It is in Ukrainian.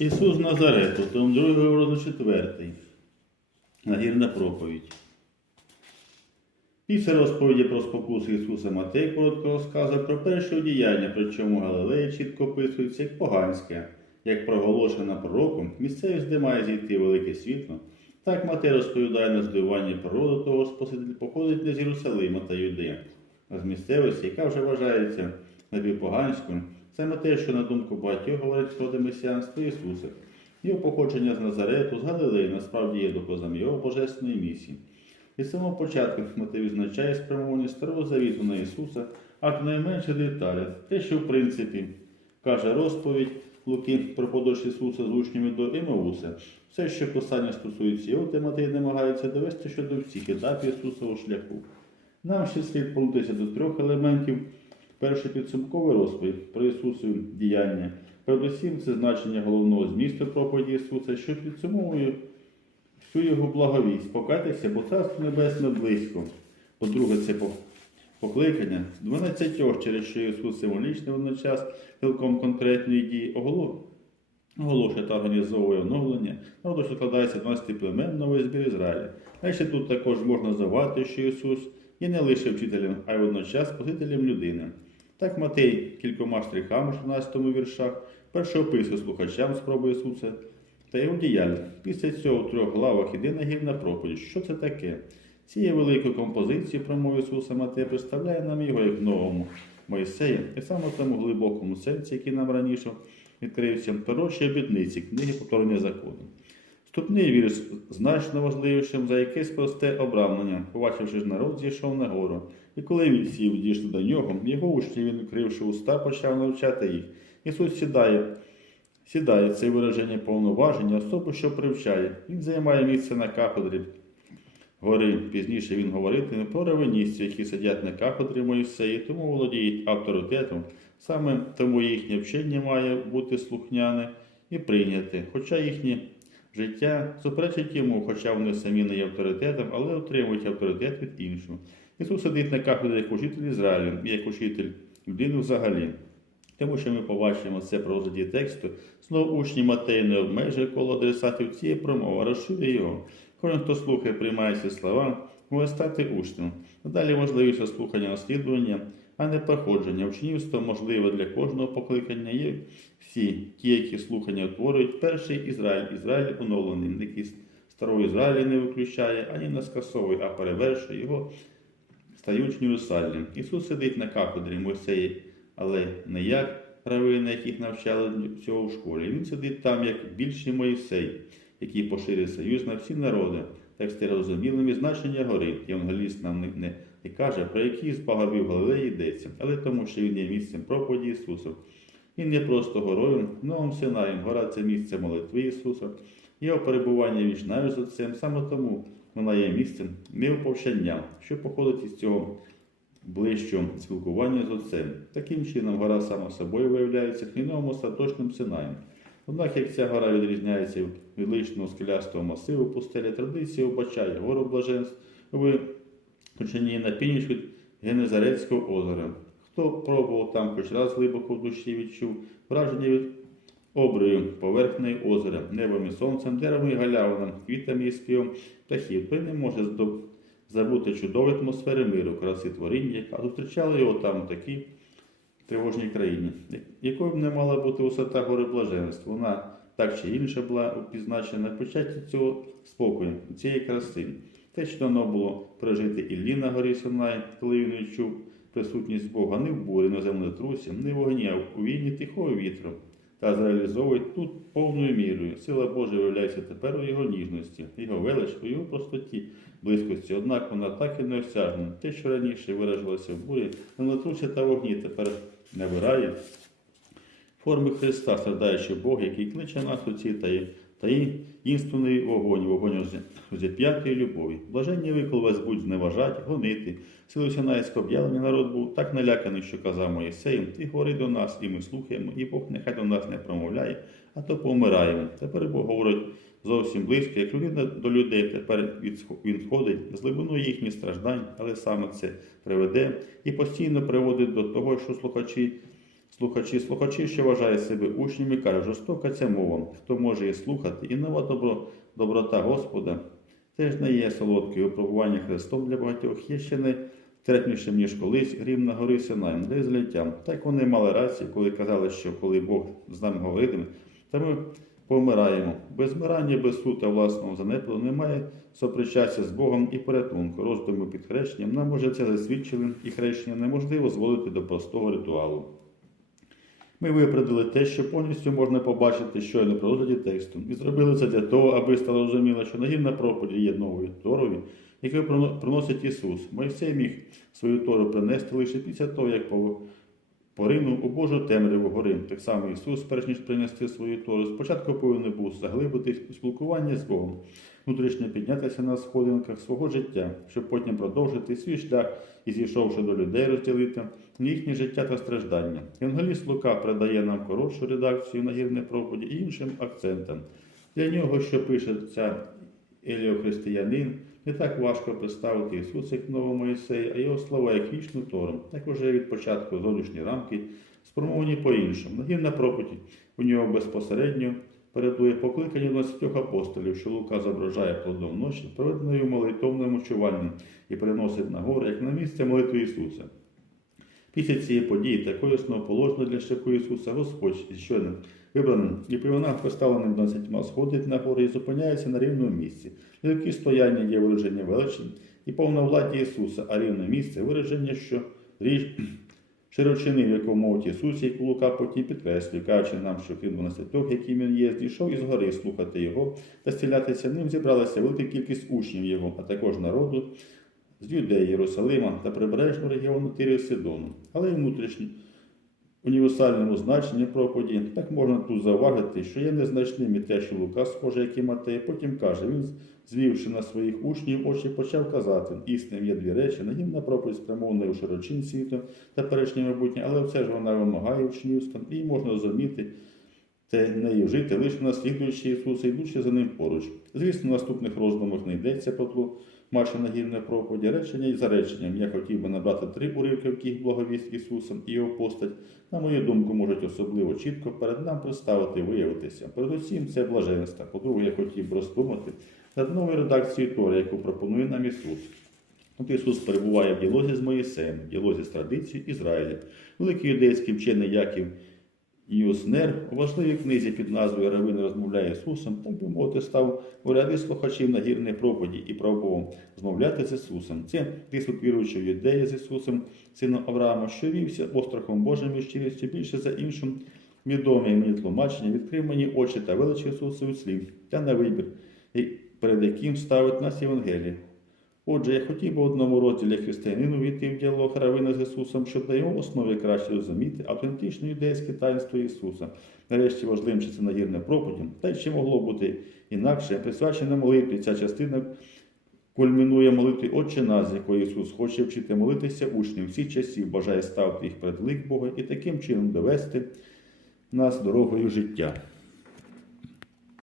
Ісус Назарету, том 2 розділ 4. Нагірна проповідь. Після розповіді про спокусу Ісуса Матей коротко розказує про перше діяння, причому Галилея чітко описується як поганське, як проголошена пророком, місцевість, де має зійти велике світло. Так Матей розповідає на здивування природу того Спасителя походить не з Єрусалима та Юдея, а з місцевості, яка вже вважається напівпоганською, саме те, що на думку багатьох говорить про месіанство Ісуса. Його походження з Назарету, з Галилеї, насправді є доказом його божественної місії. Від самого початку Матей відзначає спрямованість Старого Завіту на Ісуса, а в найменших деталях, те, що в принципі каже розповідь Луки про подорож Ісуса з учнями до Емауса. Все, що писання стосується його, те Матей намагається довести щодо всіх етапів Ісусового шляху. Нам ще слід повернутися до трьох елементів. Перший підсумковий розповідь про Ісусові діяння. Передусім, це значення головного змісту проповіді Ісуса, що підсумовує всю його благовість. Покайтеся, бо Царство Небесне близько. По-друге, це покликання 12, через що Ісус символічно водночас цілком конкретної дії оголо- оголошує та організовує оновлення, народу, що складається 12 племен новий збір Ізраїля. Ще тут також можна завати, що Ісус є не лише вчителем, а й водночас спасителем людини. Так Матей кількома штрихами в 16 віршах перше описує слухачам спроби Ісуса та його діяльність. Після цього в трьох главах іде нагірна проповідь. Що це таке? Цією великою композицією про мову Ісуса Матей представляє нам його як новому Моїсея, і саме в тому глибокому сенсі, який нам раніше відкрився, пророчі обітниці книги повторення закону. Вступний вірш значно важливішим за якесь просте обрамлення, побачивши ж народ, зійшов на гору. І коли він сів, дійшли до нього, його учні, він, відкривши уста, почав навчати їх. Ісус сідає, сідає це вираження повноваження, особу, що привчає. Він займає місце на кафедрі гори. Пізніше він говоритиме про равеністів, які сидять на кафедрі Моїсеї, тому володіють авторитетом. Саме тому їхнє вчення має бути слухняне і прийняте, хоча їхнє життя суперечить йому, хоча вони самі не є авторитетом, але отримують авторитет від іншого. Ісус сидить на кафедрі як учитель Ізраїлю як учитель людини взагалі. Тому що ми побачимо це про розгляді тексту, знову учні Матея не обмежує коло адресатів цієї промови, а розширює його. Кожен, хто слухає, приймає ці слова, може стати учнем. Надалі важливіше слухання наслідування, а не проходження. Учнівство можливе для кожного покликання. Є всі ті, які слухання утворюють. Перший Ізраїль, Ізраїль оновлений, який старого Ізраїля не виключає, ані не скасовує, а перевершує його, стають універсальним. Ісус сидить на кафедрі Мойсеї, але не як равини, яких навчали цього в школі. Він сидить там, як більший Моїсей, який поширює союз на всі народи. Тексти розумілими значення гори. Євангеліст нам не, не каже, про які з пагорбів Галилеї йдеться, але тому, що він є місцем проповіді Ісуса. Він не просто горою, новим Синаєм. Гора це місце молитви Ісуса. Його перебування віч навіть з Отцем. Саме тому вона є місцем неоповчання, що походить із цього ближчого спілкування з Отцем. Таким чином, гора сама собою виявляється хліновим остаточним Синаєм. Однак, як ця гора відрізняється від личного скелястого масиву пустелі, традиція вбачає гору блаженств в на північ від Генезарецького озера. Хто пробував там хоч раз глибоко в душі відчув враження від обрію поверхнею озера, небом і сонцем, деревом і галявинам, квітами і співом птахів, той не може забути чудової атмосфери миру, краси творіння, яка зустрічала його там у такій тривожній країні, якою б не мала бути висота гори блаженства. Вона так чи інше була упізначена на початті цього спокою, цієї краси. Те, що дано було пережити Іллі на горі коли він відчув присутність Бога не в бурі, на землетрусі, не в вогні, а у війні тихого вітру, та зреалізовують тут повною мірою. Сила Божа виявляється тепер у його ніжності, його велич, у його простоті, близькості. Однак вона так і неосяжна. Те, що раніше виражалося в бурі, землетрусі та вогні, тепер набирає форми Христа, страдаючи Бог, який кличе нас у ці таї, таїнственний вогонь, вогонь зіп'ятої любові. Блаженні ви, коли вас будуть зневажати, гонити. Силою Синайського об'явлення народ був так наляканий, що казав Моїсеєм, ти говори до нас, і ми слухаємо, і Бог нехай до нас не промовляє, а то помираємо. Тепер Бог говорить зовсім близько, як людина до людей, тепер він входить з глибиною їхніх страждань, але саме це приведе і постійно приводить до того, що слухачі Слухачі, слухачі, що вважають себе учнями, кажуть, жорстока ця мова, хто може її слухати, і нова добро, доброта Господа теж не є солодкою випробування Христом для багатьох, є ще не терпнішим, ніж колись грім на гори Синай, де злиттям. Так вони мали рацію, коли казали, що коли Бог з нами говоритиме, то ми помираємо. Без мирання, без сута власного занепаду немає сопричастя з Богом і порятунку. Роздуму під хрещенням нам може це засвідчили, і хрещення неможливо зводити до простого ритуалу. Ми виправдали те, що повністю можна побачити щойно при розгляді тексту, і зробили це для того, аби стало зрозуміло, що нагірна проповідь є новою Торові, яку прино- приносить Ісус. Мойсей міг свою Тору принести лише після того, як поринув у Божу темряву гори. Так само Ісус, перш ніж принести свою Тору, спочатку повинен був заглибитись у спілкування з Богом, внутрішньо піднятися на сходинках свого життя, щоб потім продовжити свій шлях і зійшовши до людей, розділити їхнє життя та страждання. Євангеліст Лука передає нам коротшу редакцію нагірної проповіді і іншим акцентам. Для нього, що пише ця еліохристиянин, не так важко представити Ісуса як нового Моїсея, а його слова як вічну тором, уже від початку зовнішні рамки спромовані по-іншому. Нагірна проповідь у нього безпосередньо передує покликання 12 апостолів, що Лука зображає плодом ночі, проведеною в молитовному чуванні і переносить на гори, як на місце молитви Ісуса. Після цієї події такою основоположною для шляху Ісуса Господь щойно вибраним і при винах поставленим 12 сходить на гору і зупиняється на рівному місці. Легкі стояння є вираження величі і повновладдя Ісуса, а рівне місце вираження, що річ широчини, в якому мовить Ісус, яку Лука потім підкреслює, кажучи нам, що крім 12, яким він є, зійшов із гори слухати Його та зцілятися ним, зібралася велика кількість учнів Його, а також народу з Юдеї, Єрусалима та прибережного регіону Тирію Сидону, але й внутрішній універсальному значенні проповіді, так можна тут зауважити, що є незначним і те, що Лука, схоже, як і Матей, потім каже, він, звівши на своїх учнів очі, почав казати, істинним є дві речі, надійна проповідь спрямована у широчин світу та перечні майбутнє, але все ж вона вимагає учнівства, і можна зрозуміти те нею жити, лише наслідуючи Ісуса, йдучи за ним поруч. Звісно, в наступних роздумах не йдеться про Маша нагірної проповіді, речення і за реченням. Я хотів би набрати три уривки, в яких благовість Ісусом і його постать, на мою думку, можуть особливо чітко перед нам представити і виявитися. Передусім, це блаженство. По-друге, я хотів би роздумати над новою редакцією Тори, яку пропонує нам Ісус. От Ісус перебуває в діалозі з Моїсеєм, в діалозі з традицією Ізраїля. Великий юдейський вчений Яків Юснер у важливій книзі під назвою Равин розмовляє Ісусом, так би мовити, став у ряди слухачів на гірній проповіді і пробував змовляти з Ісусом. Це присуд віруючого юдея з Ісусом, сином Авраама, що вівся острахом Божим і щирістю більше за іншим. Відоме мені тлумачення, відкрив мені очі та величі Ісусових слів, та на вибір, перед яким ставить нас Євангеліє. Отже, я хотів би одному розділі християнину війти в діалог Равина з Ісусом, щоб на його основі краще розуміти автентичне юдейське таїнство Ісуса. Нарешті важливим чи це нагірне проповідь, та й ще могло бути інакше, присвячена молитві. Ця частина кульмінує молитві Отче нас, якої Ісус хоче вчити молитися учнів всіх часів, бажає ставити їх перед лик Бога і таким чином довести нас дорогою життя.